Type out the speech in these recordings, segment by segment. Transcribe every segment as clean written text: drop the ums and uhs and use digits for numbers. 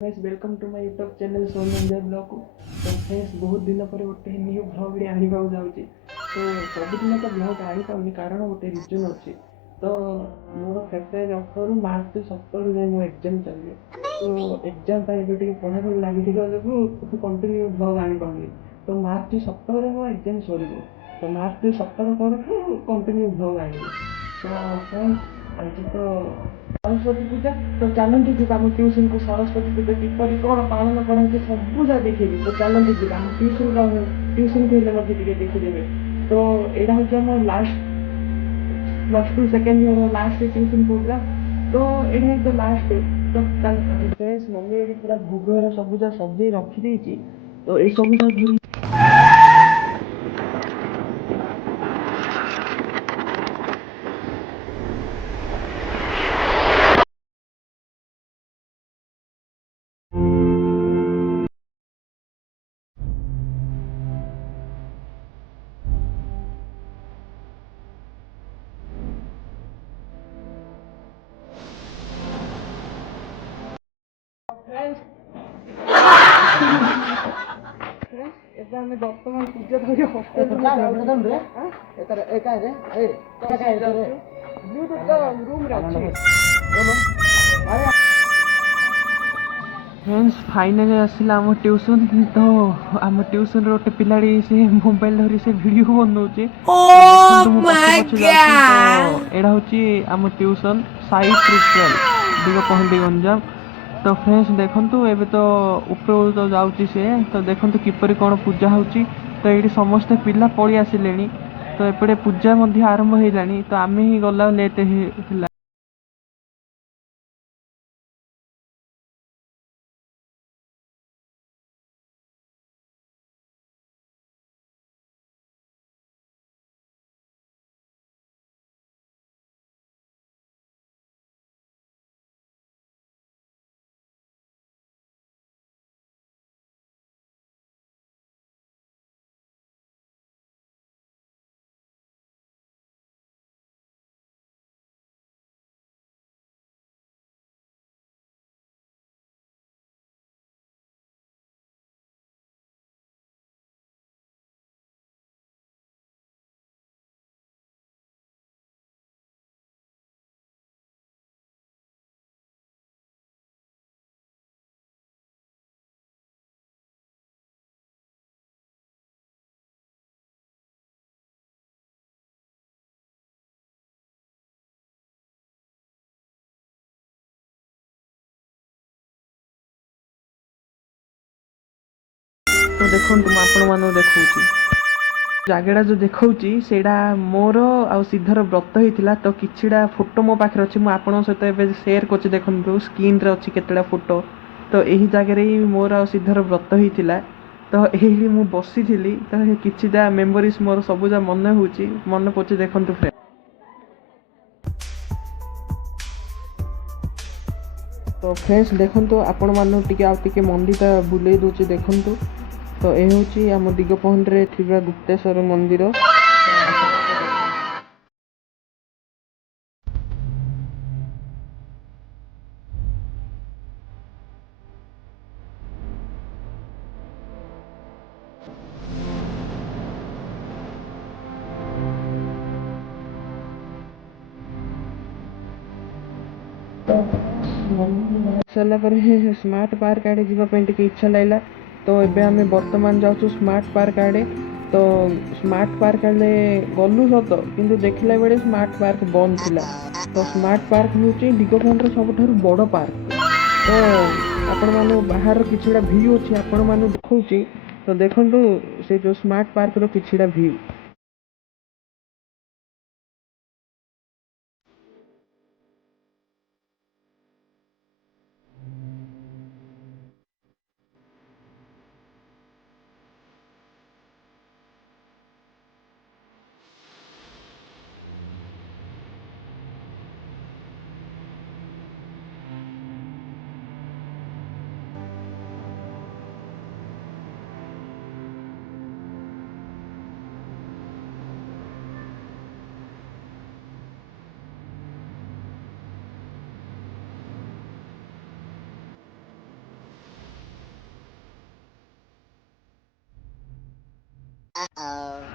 Guys welcome to my YouTube channel Sonu enjoy blog को। तो friends बहुत दिन पर गोटे न्यू ब्लॉग रे आनी जाऊँगी। तो सबुदिन तो ब्लॉग आनी पाऊनी कारण गोटे रिजन अच्छी। तो मोर फेब्रुआरी 18 रु मार्च 17 जाए मो एग्जाम चलिए। तो एग्जाम पे पढ़ापढ़ी लगी जो कंटिन्यू ब्लॉग आनी पाऊनी। तो मार्च 17 मो एग्जाम सर। तो मार्च 17 पर कंटिन्यू ब्लॉग आनी। तो फ्रेंड्स आज तो सरस्वती पूजा। तो चलती जी आम ट्यूशन को सरस्वती पूजा किपर कौन पालन करते सबूजा देखी। तो चलती जी आम ट्यूशन को मत देखीदे। तो यहाँ हूँ आम last plus two second year last tuition program. तो ये तो लास्ट। तो फ्रेंड्स मम्मी ये पूरा भोग सबूजा सजे रखी। तो ये सबूजा ଏବେ ଆମେ ବର୍ତ୍ତମାନ ପୂଜା ଧରି फ्रेंड्स फाइनाली आसला आम ट्यूशन। तो आम ट्यूशन रोटे पिलाड़ी से मोबाइल धरी से वीडियो बनाऊे। Oh देखो पछे my पछे जाऊँ। god! तो यहाँ हूँ आम ट्यूशन साई प्रिंसिपल दिग पहंडी गंजाम। तो फ्रेंड्स देखु एबे तो ऊपर तो जाऊँगी सी। तो देखो किपरि कौन पूजा होची। तो ये समस्ते पिला पलि आसिले। तो एपटे पूजा आरंभ होगा। तो आम ही गला लेट है। तो देखो आपण देखा जगड़ा जो देखा से मोर आ सिद्धर व्रत होता। तो किछिटा फोटो मो पाखे अच्छे मुझे सहित एवं सेयार कर देखो स्क्रीन रे अच्छी केतटा फोटो। तो यही जगह ही मोर आ सिद्धर व्रत होता। तो यही मु बसी तो किछिटा मेमोरीज मोर सबूजा मन पड़े देखु फ्रेंड। तो फ्रेंड्स देखो आपण मानक टे मंदिर बुले दूचे देखु। तो यह हूँ आम दिगपहंडी थी गुप्तेश्वर मंदिर। सरला स्मार्ट पार्क आड़े जावाई इच्छा लगला। तो एबे आमे वर्तमान जाऊँ स्मार्ट पार्क आड़े। तो स्मार्ट पार्क आड़े गलु सत कि देखला बेले स्मार्ट पार्क बंद थिला। तो स्मार्ट पार्क हूँ दिगपहंडी सबुठ बड़ पार्क। तो आपण मान बाहर किछिटा व्यू अच्छी आपण मान देखा। तो देखु से जो स्मार्ट पार्क रो किछिटा व्यू।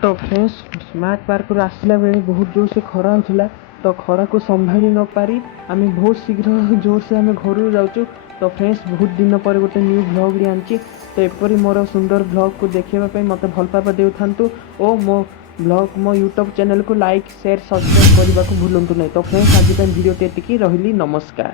ତ ଫ୍ରେଣ୍ଡସ୍ ସ୍ମାର୍ଟ ପାର୍କରୁ ଆସିଲା ବେଳେ ବହୁତ ଜୋରସେ ଖରା ହେଉଥିଲା। ତ ଖରାକୁ ସମ୍ଭାଳି ନ ପାରି ଆମେ ବହୁତ ଶୀଘ୍ର ଜୋରସେ ଆମେ ଘରକୁ ଯାଉଛୁ। ତ ଫ୍ରେଣ୍ଡସ୍ ବହୁତ ଦିନ ପରେ ଗୋଟେ ନ୍ୟୁ ଭ୍ଲଗ୍ଟି ଆଣିଛି। ତ ଏପରି ମୋର ସୁନ୍ଦର ଭ୍ଲଗ୍କୁ ଦେଖିବା ପାଇଁ ମୋତେ ଭଲ ପାଇବା ଦେଉଥାନ୍ତୁ ଓ ମୋ ୟୁଟ୍ୟୁବ୍ ଚ୍ୟାନେଲ୍କୁ ଲାଇକ୍ ସେୟାର ସବସ୍କ୍ରାଇବ୍ କରିବାକୁ ଭୁଲନ୍ତୁ ନାହିଁ। ତ ଫ୍ରେଣ୍ଡସ୍ ଆଜି ପାଇଁ ଭିଡ଼ିଓଟି ଏତିକି, ରହିଲି, ନମସ୍କାର।